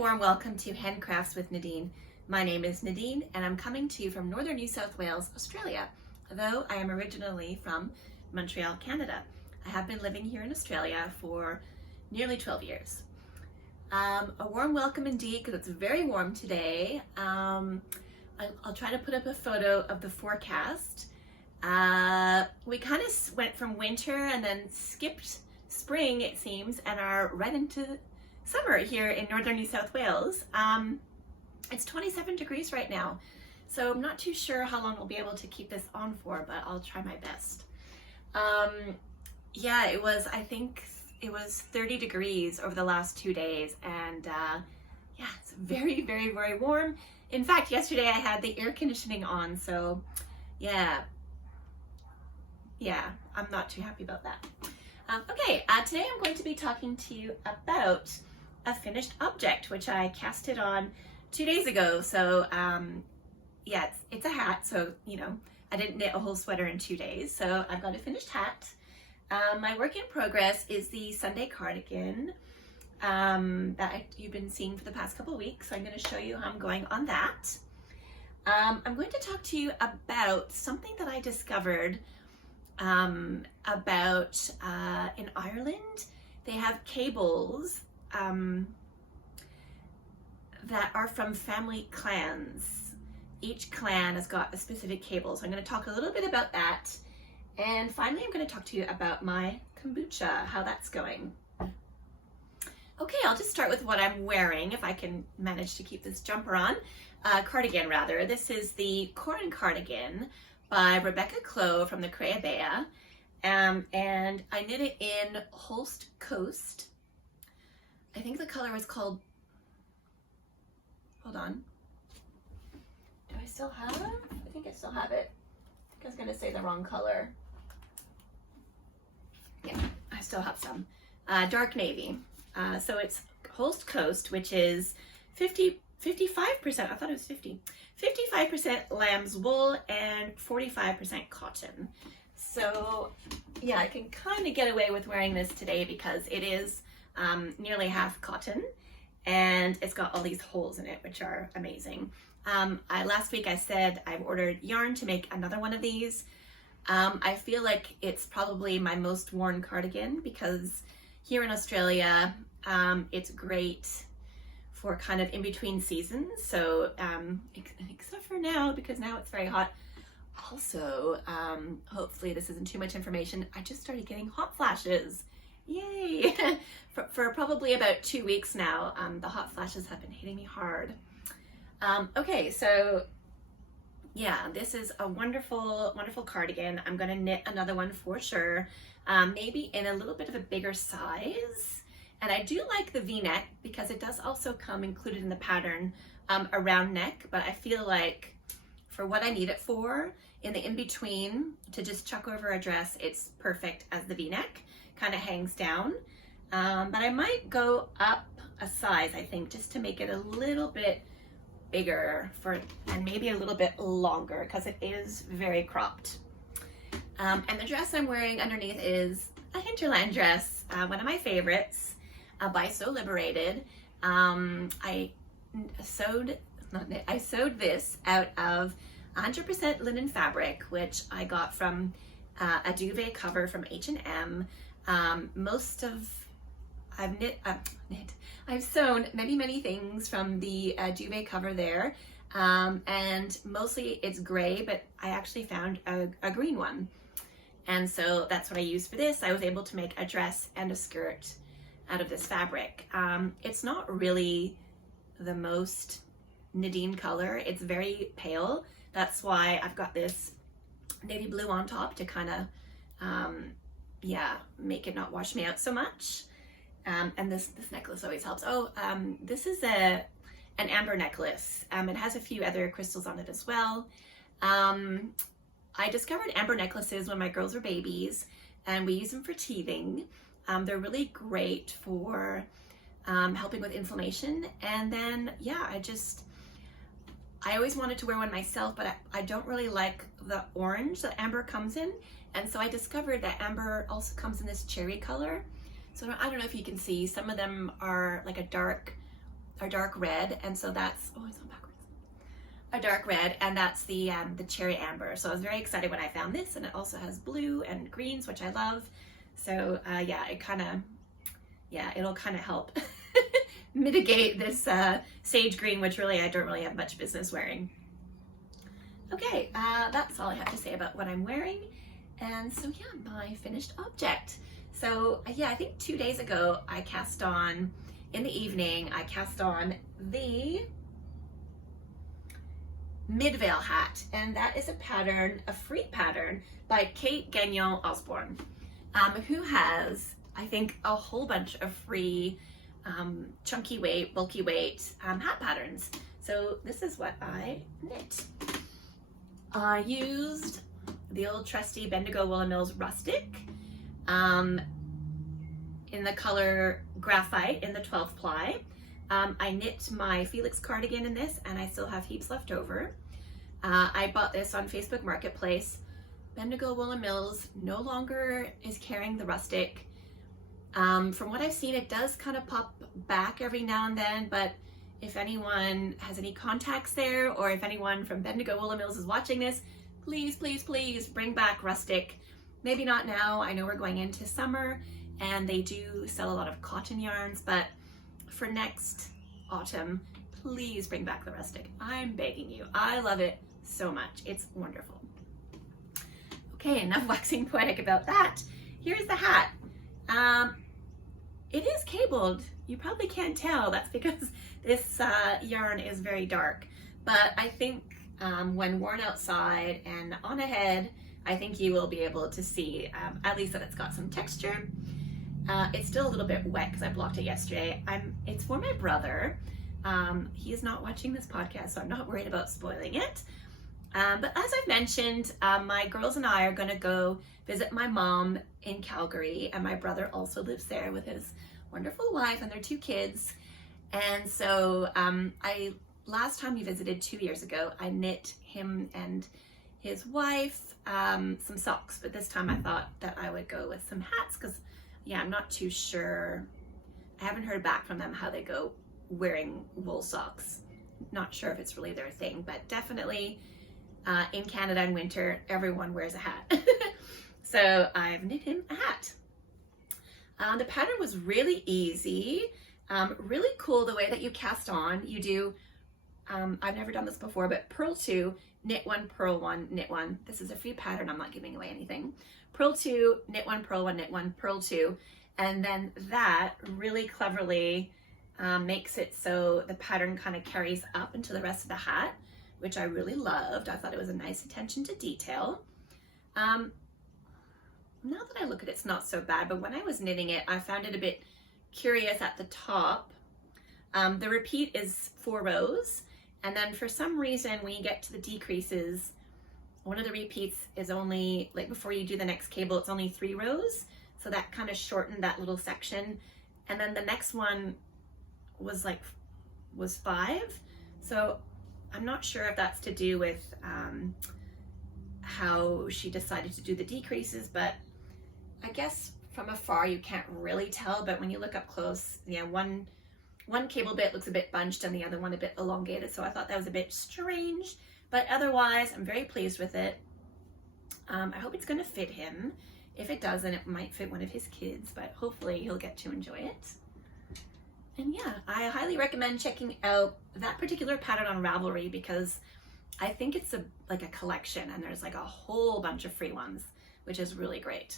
warm welcome to Handcrafts with Nadine. My name is Nadine and I'm coming to you from northern New South Wales, Australia, though I am originally from Montreal, Canada. I have been living here in Australia for nearly 12 years. A warm welcome indeed, because it's very warm today. I'll try to put up a photo of the forecast. We kind of went from winter and then skipped spring, it seems, and are right into summer here in northern New South Wales. It's 27 degrees right now, so I'm not too sure how long we'll be able to keep this on for, but I'll try my best. Yeah, I think it was 30 degrees over the last 2 days, and yeah, it's very, very, very warm. In fact, yesterday I had the air conditioning on, so yeah, I'm not too happy about that. Okay, today I'm going to be talking to you about a finished object, which I casted on 2 days ago. So yeah, it's a hat, so you know, I didn't knit a whole sweater in 2 days, so I've got a finished hat. My work in progress is the Sunday cardigan that you've been seeing for the past couple of weeks, so I'm going to show you how I'm going on that. I'm going to talk to you about something that I discovered about in Ireland. They have cables that are from family clans. Each clan has got a specific cable, so I'm going to talk a little bit about that. And finally, I'm going to talk to you about my kombucha, how that's going. Okay, I'll just start with what I'm wearing, if I can manage to keep this jumper on. Cardigan, rather. This is the Corran cardigan by Rebecca Clow from the Creabea. And I knit it in Holst Coast. I think the color is called, hold on. Do I still have it? I think I still have it. I think I was gonna say the wrong color. Yeah, I still have some. Dark navy. So it's Holst Coast, which is 55%, I thought it was 50. 55% lamb's wool and 45% cotton. So yeah, I can kind of get away with wearing this today because it is nearly half cotton and it's got all these holes in it, which are amazing. Last week I said I've ordered yarn to make another one of these. I feel like it's probably my most worn cardigan because here in Australia, it's great for kind of in between seasons. So except for now, because now it's very hot. Also, hopefully this isn't too much information, I just started getting hot flashes. Yay! for probably about 2 weeks now, the hot flashes have been hitting me hard. Okay, so yeah, this is a wonderful, wonderful cardigan. I'm gonna knit another one for sure, maybe in a little bit of a bigger size. And I do like the V-neck because it does also come included in the pattern, a round neck, but I feel like for what I need it for, in the in-between, to just chuck over a dress, it's perfect as the V-neck, kind of hangs down. But I might go up a size, I think, just to make it a little bit bigger and maybe a little bit longer because it is very cropped. And the dress I'm wearing underneath is a Hinterland dress, one of my favorites, by Liberated. I sewed this out of 100% linen fabric, which I got from a duvet cover from H&M. I've sewn many things from the duvet cover there, and mostly it's gray, but I actually found a green one. And so that's what I used for this. I was able to make a dress and a skirt out of this fabric. It's not really the most Nadine color. It's very pale. That's why I've got this navy blue on top to kind of, yeah, make it not wash me out so much. And this necklace always helps. Oh, this is an amber necklace. It has a few other crystals on it as well. I discovered amber necklaces when my girls were babies, and we use them for teething. They're really great for helping with inflammation. And then, yeah, I always wanted to wear one myself, but I don't really like the orange that amber comes in. And so I discovered that amber also comes in this cherry color. So I don't know if you can see, some of them are like a dark a dark red, and so that's, oh, it's on backwards. A dark red, and that's the cherry amber. So I was very excited when I found this, and it also has blue and greens, which I love. So yeah, it'll kind of help mitigate this sage green, which really I don't really have much business wearing. Okay, that's all I have to say about what I'm wearing. And so yeah, my finished object. So yeah, I think 2 days ago I cast on, in the evening, I cast on the Midvale hat, and that is a pattern, a free pattern by Gagnon Osborn, who has, I think, a whole bunch of free chunky weight, bulky weight hat patterns. So this is what I knit. I used the old trusty Bendigo Wool & Mills Rustic in the color Graphite in the 12 ply. I knit my Felix cardigan in this, and I still have heaps left over. I bought this on Facebook Marketplace. Bendigo Wool & Mills no longer is carrying the Rustic. From what I've seen, it does kind of pop back every now and then, but if anyone has any contacts there, or if anyone from Bendigo Wool & Mills is watching this, please, please, please bring back Rustic. Maybe not now, I know we're going into summer, and they do sell a lot of cotton yarns, but for next autumn, please bring back the Rustic. I'm begging you. I love it so much. It's wonderful. Okay, enough waxing poetic about that. Here's the hat. It is cabled. You probably can't tell. That's because this yarn is very dark. But I think when worn outside and on a head, I think you will be able to see at least that it's got some texture. It's still a little bit wet because I blocked it yesterday. It's for my brother. He is not watching this podcast, so I'm not worried about spoiling it. But as I've mentioned, my girls and I are going to go visit my mom in Calgary, and my brother also lives there with his wonderful wife and their 2 kids. And so last time we visited 2 years ago, I knit him and his wife some socks, but this time I thought that I would go with some hats because, yeah, I'm not too sure. I haven't heard back from them how they go wearing wool socks. Not sure if it's really their thing, but definitely in Canada in winter, everyone wears a hat. So I've knit him a hat. The pattern was really easy, really cool the way that you cast on. You do, I've never done this before, but purl 2, knit 1, purl 1, knit 1. This is a free pattern, I'm not giving away anything. Purl 2, knit 1, purl 1, knit 1, purl 2. And then that really cleverly makes it so the pattern kind of carries up into the rest of the hat, which I really loved. I thought it was a nice attention to detail. Now that I look at it, it's not so bad, but when I was knitting it, I found it a bit curious at the top. The repeat is 4 rows, and then for some reason, when you get to the decreases, one of the repeats is only, like before you do the next cable, it's only 3 rows. So that kind of shortened that little section. And then the next one was 5. So I'm not sure if that's to do with how she decided to do the decreases, but I guess from afar you can't really tell, but when you look up close, yeah, one cable bit looks a bit bunched and the other one a bit elongated, so I thought that was a bit strange, but otherwise I'm very pleased with it. I hope it's going to fit him. If it doesn't, it might fit one of his kids, but hopefully he'll get to enjoy it. And yeah, I highly recommend checking out that particular pattern on Ravelry because I think it's like a collection, and there's like a whole bunch of free ones, which is really great.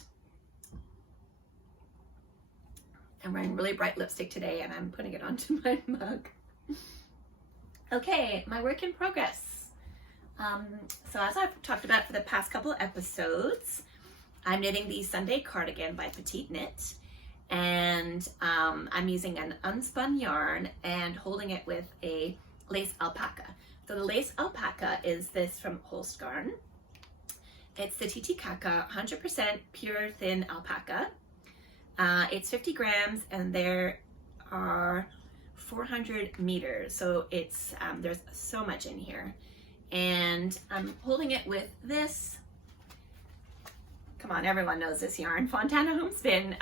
I'm wearing really bright lipstick today, and I'm putting it onto my mug. Okay, my work in progress. So as I've talked about for the past couple of episodes, I'm knitting the Sunday cardigan by Petite Knit, and I'm using an unspun yarn and holding it with a lace alpaca. So the lace alpaca is this from Holst Garn. It's the Titicaca 100% pure thin alpaca. It's 50 grams and there are 400 meters. So it's there's so much in here. And I'm holding it with this. Come on, everyone knows this yarn, Fontana Homespin.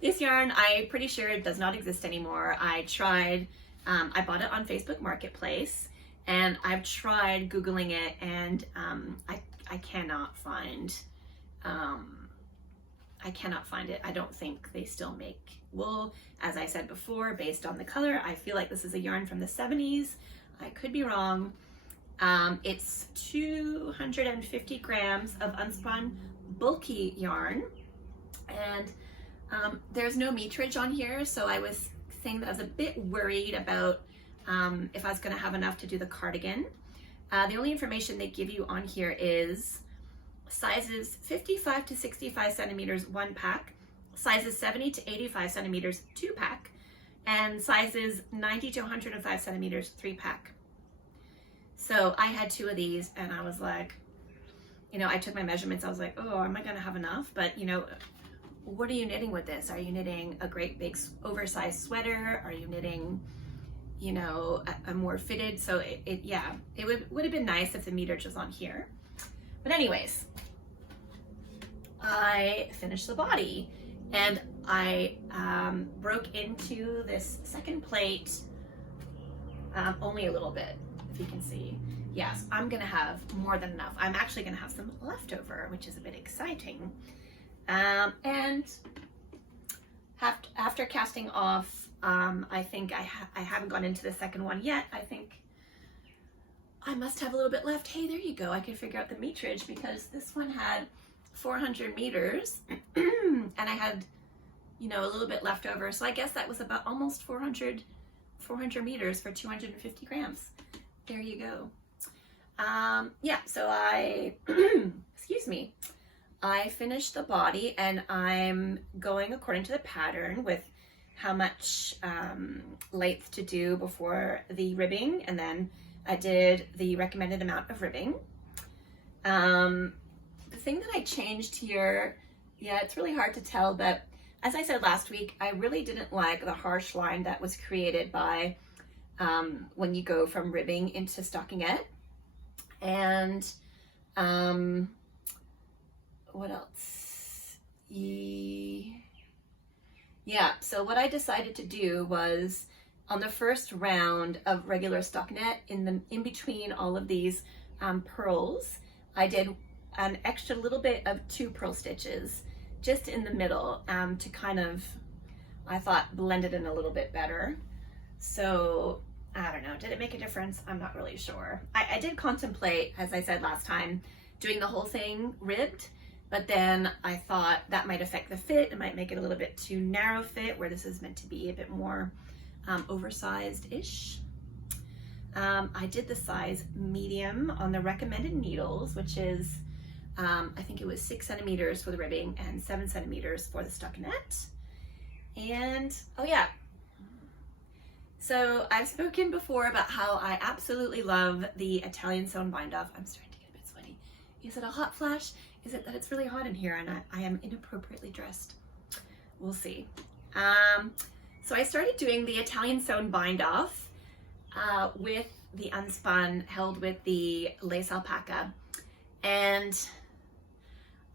This yarn, I'm pretty sure it does not exist anymore. I tried I bought it on Facebook Marketplace, and I've tried Googling it, and I cannot find it. I don't think they still make wool. As I said before, based on the color, I feel like this is a yarn from the 70s. I could be wrong. It's 250 grams of unspun bulky yarn, and there's no meterage on here, so I was saying that I was a bit worried about if I was going to have enough to do the cardigan. The only information they give you on here is sizes 55 to 65 centimeters 1 pack, sizes 70 to 85 centimeters 2 pack, and sizes 90 to 105 centimeters 3 pack. So I had 2 of these, and I was like, you know, I took my measurements. I was like, oh, am I going to have enough? But, you know, what are you knitting with this? Are you knitting a great big oversized sweater? Are you knitting, you know, a more fitted? So it would have been nice if the meterage was on here. But anyways, I finished the body, and I broke into this second plate only a little bit, if you can see. Yes, I'm gonna have more than enough. I'm actually gonna have some leftover, which is a bit exciting. And after casting off, I think I haven't gone into the second one yet. I think I must have a little bit left. Hey, there you go. I can figure out the meterage, because this one had 400 meters and I had, you know, a little bit left over. So I guess that was about almost 400 meters for 250 grams. There you go. Yeah, so I, excuse me, I finished the body, and I'm going according to the pattern with how much length to do before the ribbing, and then I did the recommended amount of ribbing. The thing that I changed here, yeah, it's really hard to tell, but as I said last week, I really didn't like the harsh line that was created by when you go from ribbing into stockinette. And what else? Yeah, so what I decided to do was, on the first round of regular stockinette, in between all of these pearls, I did an extra little bit of 2 purl stitches just in the middle to kind of, I thought, blend it in a little bit better. So I don't know, did it make a difference? I'm not really sure. I did contemplate, as I said last time, doing the whole thing ribbed, but then I thought that might affect the fit. It might make it a little bit too narrow fit, where this is meant to be a bit more oversized-ish. I did the size medium on the recommended needles, which is, I think it was 6 centimeters for the ribbing and 7 centimeters for the stockinette. And, oh yeah, so I've spoken before about how I absolutely love the Italian sewn bind off. I'm starting to get a bit sweaty. Is it a hot flash? Is it that it's really hot in here and I am inappropriately dressed? We'll see. So I started doing the Italian sewn bind off with the unspun held with the lace alpaca. And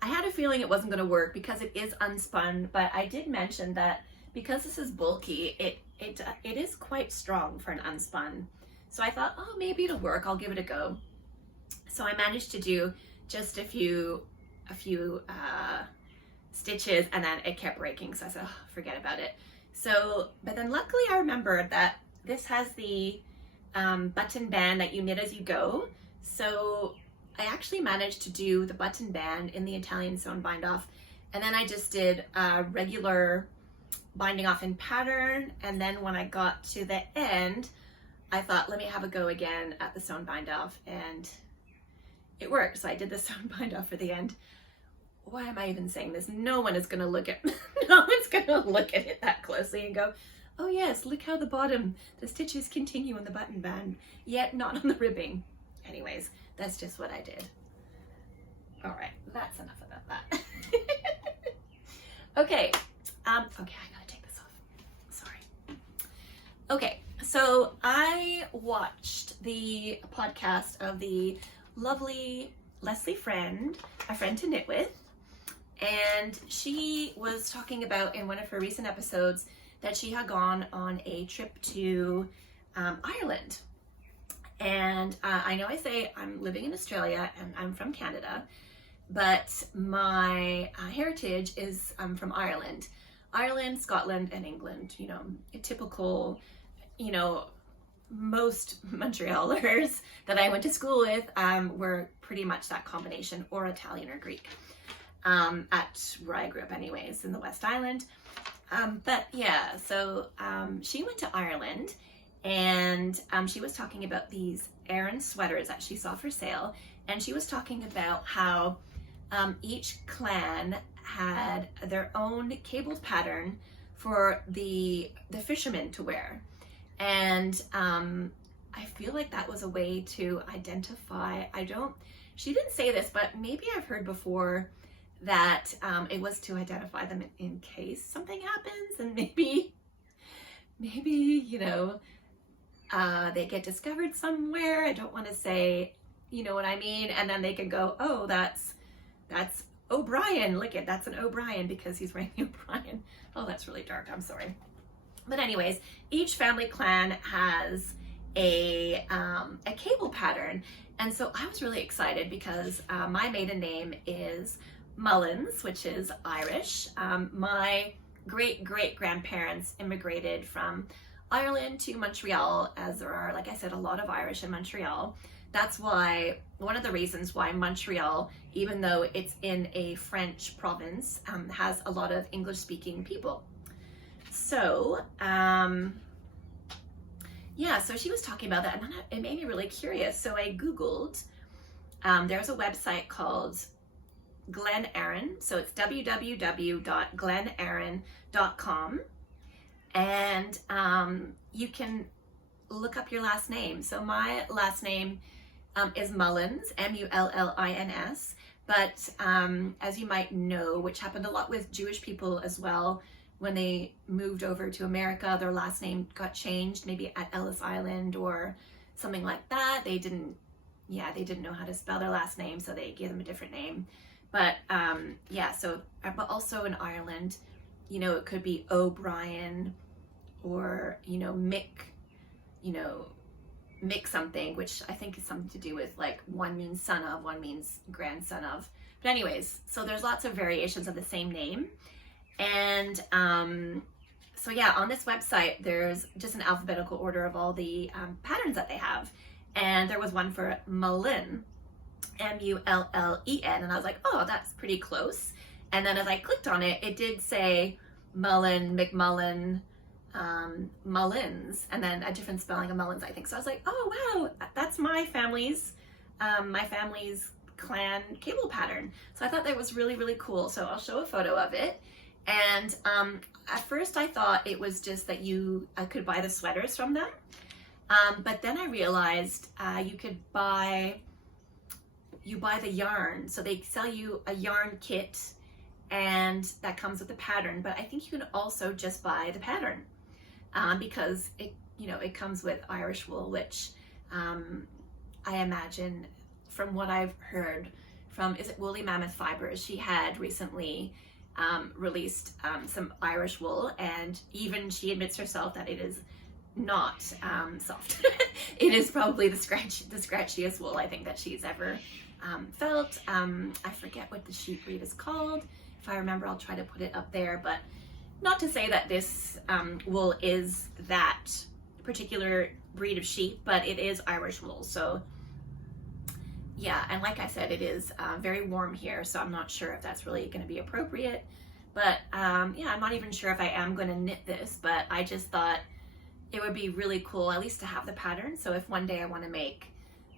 I had a feeling it wasn't going to work because it is unspun, but I did mention that because this is bulky, it is quite strong for an unspun. So I thought, oh, maybe it'll work. I'll give it a go. So I managed to do just a few stitches, and then it kept breaking. So I said, oh, forget about it. So, but then luckily I remembered that this has the button band that you knit as you go. So I actually managed to do the button band in the Italian sewn bind off, and then I just did regular binding off in pattern. And then when I got to the end, I thought, let me have a go again at the sewn bind off, and it worked. So I did the sewn bind off for the end. Why am I even saying this? No one is going to look at it that closely and go, oh yes, look how the stitches continue on the button band, yet not on the ribbing. Anyways, that's just what I did. All right, that's enough about that. Okay, I gotta take this off. Sorry. Okay, so I watched the podcast of the lovely Leslie Friend, a friend to knit with, and she was talking about in one of her recent episodes that she had gone on a trip to Ireland. And I know I say I'm living in Australia and I'm from Canada, but my heritage is from Ireland. Ireland, Scotland, and England, you know, a typical, you know, most Montrealers that I went to school with were pretty much that combination, or Italian or Greek, at where I grew up anyways, in the West Island. But yeah, so she went to Ireland, and she was talking about these Aran sweaters that she saw for sale, and she was talking about how each clan had their own cabled pattern for the fishermen to wear. And I feel like that was a way to identify, she didn't say this, but maybe I've heard before that it was to identify them in case something happens, and maybe, you know, they get discovered somewhere. I don't want to say, you know what I mean? And then they can go, oh, that's O'Brien. Look at, that's an O'Brien because he's wearing the O'Brien. Oh, that's really dark. I'm sorry. But anyways, each family clan has a cable pattern. And so I was really excited because my maiden name is Mullins, which is Irish. My great-great-grandparents immigrated from Ireland to Montreal, as there are, like I said, a lot of Irish in Montreal. That's why, one of the reasons why Montreal, even though it's in a French province, has a lot of English-speaking people. So, yeah, so she was talking about that, and then it made me really curious. So I Googled, there's a website called Glen Aran. So it's www.glenaran.com. And you can look up your last name. So my last name is Mullins, Mullins. But as you might know, which happened a lot with Jewish people as well, when they moved over to America, their last name got changed, maybe at Ellis Island or something like that. They didn't know how to spell their last name, so they gave them a different name. But yeah, so, but also in Ireland, you know, it could be O'Brien, or, you know, Mick something, which I think is something to do with, like, one means son of, one means grandson of. But anyways, so there's lots of variations of the same name. And so yeah, on this website, there's just an alphabetical order of all the patterns that they have. And there was one for Mullin, Mullen, and I was like, oh, that's pretty close. And then as I clicked on it, it did say Mullen, McMullen, Mullins, and then a different spelling of Mullins, I think. So I was like, oh wow, that's my family's clan cable pattern. So I thought that was really, really cool. So I'll show a photo of it. And at first I thought it was just that I could buy the sweaters from them. But then I realized you buy the yarn. So they sell you a yarn kit, and that comes with the pattern. But I think you can also just buy the pattern because it comes with Irish wool, which I imagine, from what I've heard from, is it Woolly Mammoth Fibers? She had recently released some Irish wool, and even she admits herself that it is not soft. It is probably the scratchiest wool I think that she's ever felt. I forget what the sheep breed is called. If I remember, I'll try to put it up there, but not to say that this wool is that particular breed of sheep, but it is Irish wool. So yeah, and like I said, it is very warm here, so I'm not sure if that's really going to be appropriate. But yeah, I'm not even sure if I am going to knit this, but I just thought it would be really cool at least to have the pattern. So if one day I want to make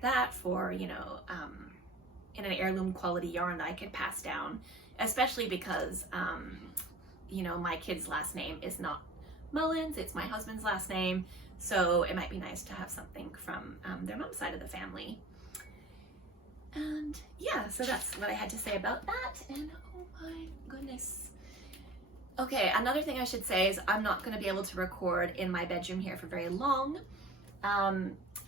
that for, in an heirloom quality yarn that I could pass down, especially because, my kid's last name is not Mullins, it's my husband's last name. So it might be nice to have something from their mom's side of the family. And yeah, so that's what I had to say about that. And oh my goodness. Okay, another thing I should say is I'm not going to be able to record in my bedroom here for very long.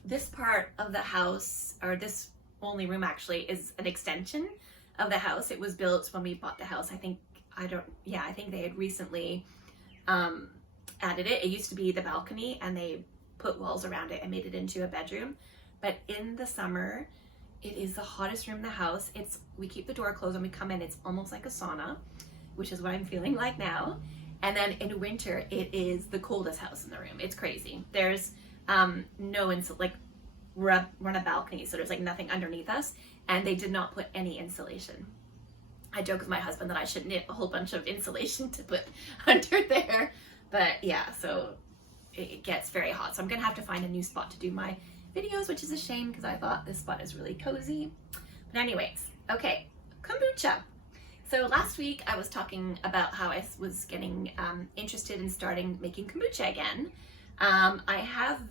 This part of the house, or this only room actually, is an extension of the house. It was built when we bought the house. I think they had recently added it. It used to be the balcony, and they put walls around it and made it into a bedroom. But in the summer, it is the hottest room in the house. We keep the door closed when we come in. It's almost like a sauna, which is what I'm feeling like now. And then in winter, it is the coldest house in the room. It's crazy. There's we're on a balcony, so there's like nothing underneath us, and they did not put any insulation. I joke with my husband that I should knit a whole bunch of insulation to put under there, but yeah, so it gets very hot. So I'm gonna have to find a new spot to do my videos, which is a shame because I thought this spot is really cozy. But anyways, okay, kombucha. So last week I was talking about how I was getting interested in starting making kombucha again. I have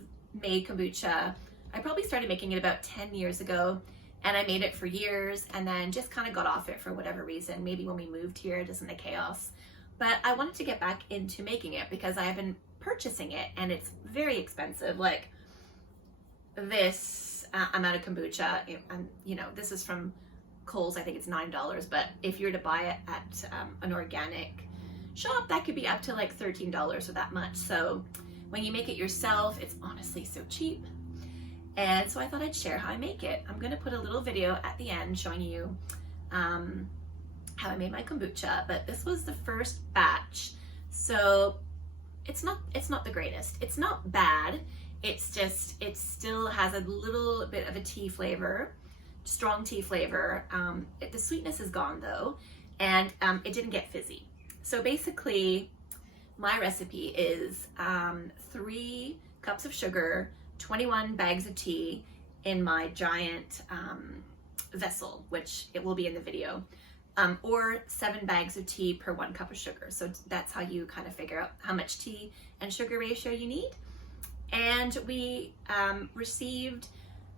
made kombucha. I probably started making it about 10 years ago, and I made it for years and then just kind of got off it for whatever reason. Maybe when we moved here, just in the chaos. But I wanted to get back into making it because I have been purchasing it and it's very expensive. Like this amount of kombucha, and you know, this is from Kohl's, I think it's $9, but if you were to buy it at an organic shop, that could be up to like $13 or that much. So when you make it yourself, it's honestly so cheap. And so I thought I'd share how I make it. I'm gonna put a little video at the end showing you how I made my kombucha, but this was the first batch. So it's not the greatest. It's not bad. It's just, it still has a little bit of a tea flavor, strong tea flavor. The sweetness is gone though, and it didn't get fizzy. So basically my recipe is 3 cups of sugar, 21 bags of tea in my giant vessel, which it will be in the video, or 7 bags of tea per 1 cup of sugar. So that's how you kind of figure out how much tea and sugar ratio you need. And we received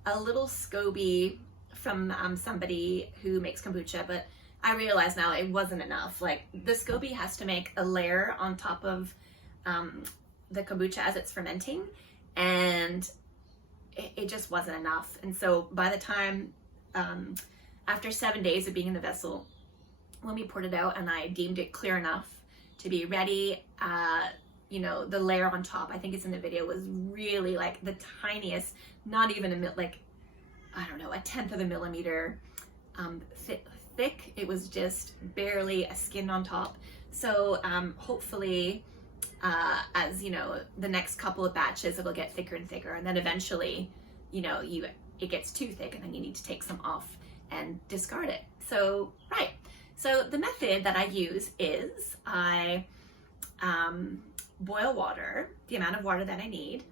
a little SCOBY from somebody who makes kombucha, but I realize now it wasn't enough. Like the SCOBY has to make a layer on top of the kombucha as it's fermenting, and it just wasn't enough. And so by the time, after 7 days of being in the vessel, when we poured it out and I deemed it clear enough to be ready, you know, the layer on top, I think it's in the video, was really like the tiniest, not even like, I don't know, 1/10 of a millimeter thick. It was just barely a skin on top. So hopefully, as you know, the next couple of batches, it'll get thicker and thicker, and then eventually, you know, it gets too thick and then you need to take some off and discard it. So right, so the method that I use is I boil water, the amount of water that I need,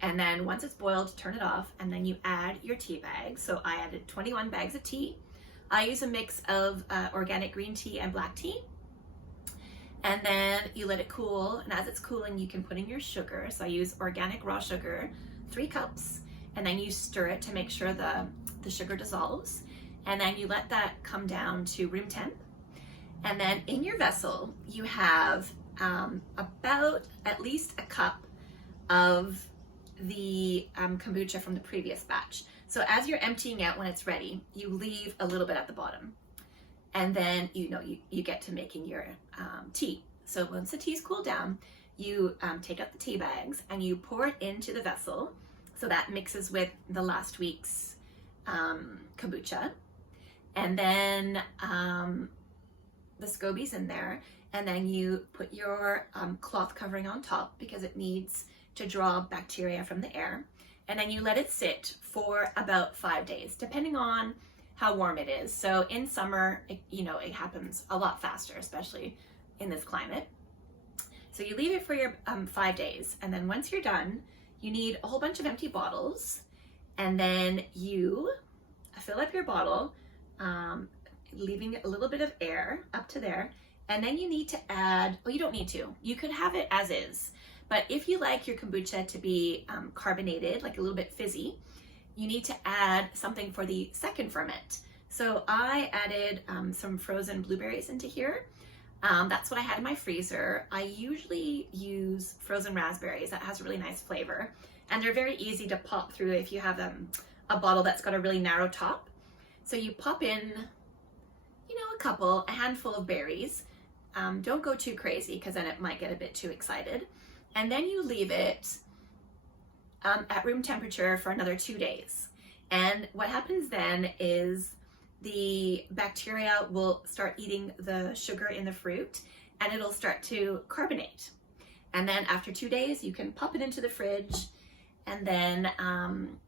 and then once it's boiled, turn it off, and then you add your tea bags. So I added 21 bags of tea. I use a mix of organic green tea and black tea. And then you let it cool, and as it's cooling, you can put in your sugar. So I use organic raw sugar, 3 cups, and then you stir it to make sure the sugar dissolves. And then you let that come down to room temp. And then in your vessel, you have about at least a cup of the kombucha from the previous batch. So as you're emptying out when it's ready, you leave a little bit at the bottom. And then, you know, you get to making your tea. So once the tea's cooled down, you take out the tea bags and you pour it into the vessel. So that mixes with the last week's kombucha. And then the SCOBY's in there. And then you put your cloth covering on top because it needs to draw bacteria from the air. And then you let it sit for about 5 days, depending on how warm it is. So in summer, you know, it happens a lot faster, especially in this climate. So you leave it for your 5 days. And then once you're done, you need a whole bunch of empty bottles. And then you fill up your bottle, leaving a little bit of air up to there. And then you need to add, well, you don't need to. You could have it as is. But if you like your kombucha to be carbonated, like a little bit fizzy, you need to add something for the second ferment. So I added some frozen blueberries into here. That's what I had in my freezer. I usually use frozen raspberries. That has a really nice flavor. And they're very easy to pop through if you have a bottle that's got a really narrow top. So you pop in, you know, a handful of berries. Don't go too crazy because then it might get a bit too excited. And then you leave it at room temperature for another 2 days. And what happens then is the bacteria will start eating the sugar in the fruit and it'll start to carbonate. And then after 2 days, you can pop it into the fridge, and then, and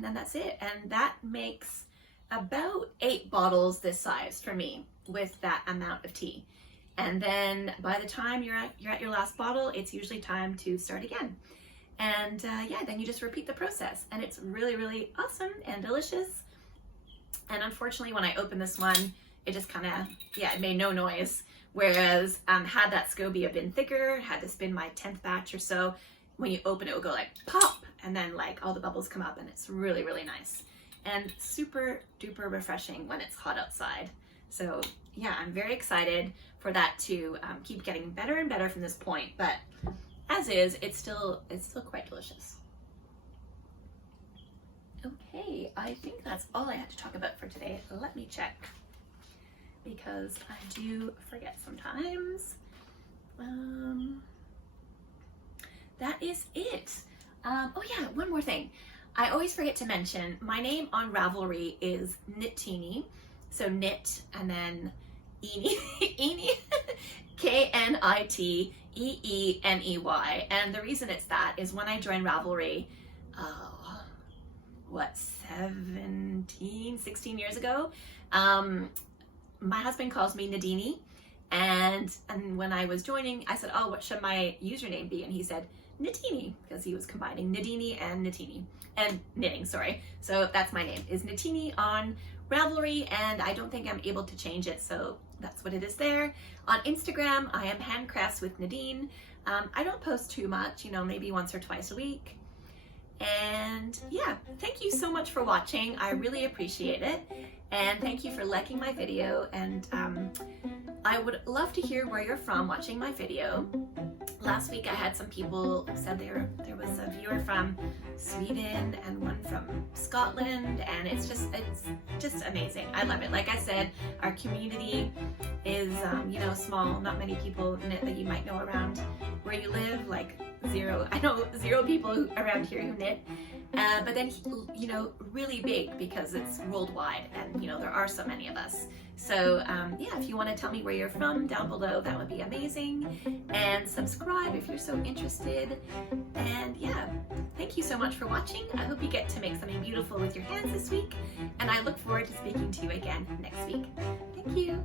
then that's it. And that makes about 8 bottles this size for me with that amount of tea. And then by the time you're at your last bottle, it's usually time to start again. And then you just repeat the process, and it's really, really awesome and delicious. And unfortunately, when I opened this one, it just kind of, it made no noise. Whereas had that SCOBY been thicker, had this been my 10th batch or so, when you open it, it will go like pop, and then like all the bubbles come up, and it's really, really nice. And super duper refreshing when it's hot outside. So yeah, I'm very excited for that to keep getting better and better from this point. But as is, it's still quite delicious. Okay, I think that's all I had to talk about for today. Let me check, because I do forget sometimes. That is it. Oh yeah, one more thing. I always forget to mention, my name on Ravelry is Knitteeny. So knit and then Eeny, Eeny, Knitteeny. And the reason it's that is when I joined Ravelry, 16 years ago, my husband calls me Nadini, and when I was joining, I said, oh, what should my username be? And he said Knitteeny, because he was combining Nadini and Knitteeny, and knitting, sorry. So that's my name, is Knitteeny on Ravelry, and I don't think I'm able to change it, so that's what it is there. On Instagram, I am Handcrafts with Nadine. I don't post too much, maybe once or twice a week. And yeah, thank you so much for watching. I really appreciate it. And thank you for liking my video. And I would love to hear where you're from watching my video. Last week I had some people said there was a viewer from Sweden and one from Scotland, and it's just amazing. I love it. Like I said, our community is small. Not many people knit that you might know around where you live, like zero. I know 0 people around here who knit, but then really big because it's worldwide, and there are so many of us. So if you want to tell me where you're from down below, that would be amazing. And subscribe if you're so interested. And yeah, thank you so much for watching. I hope you get to make something beautiful with your hands this week, and I look forward to speaking to you again next week. Thank you.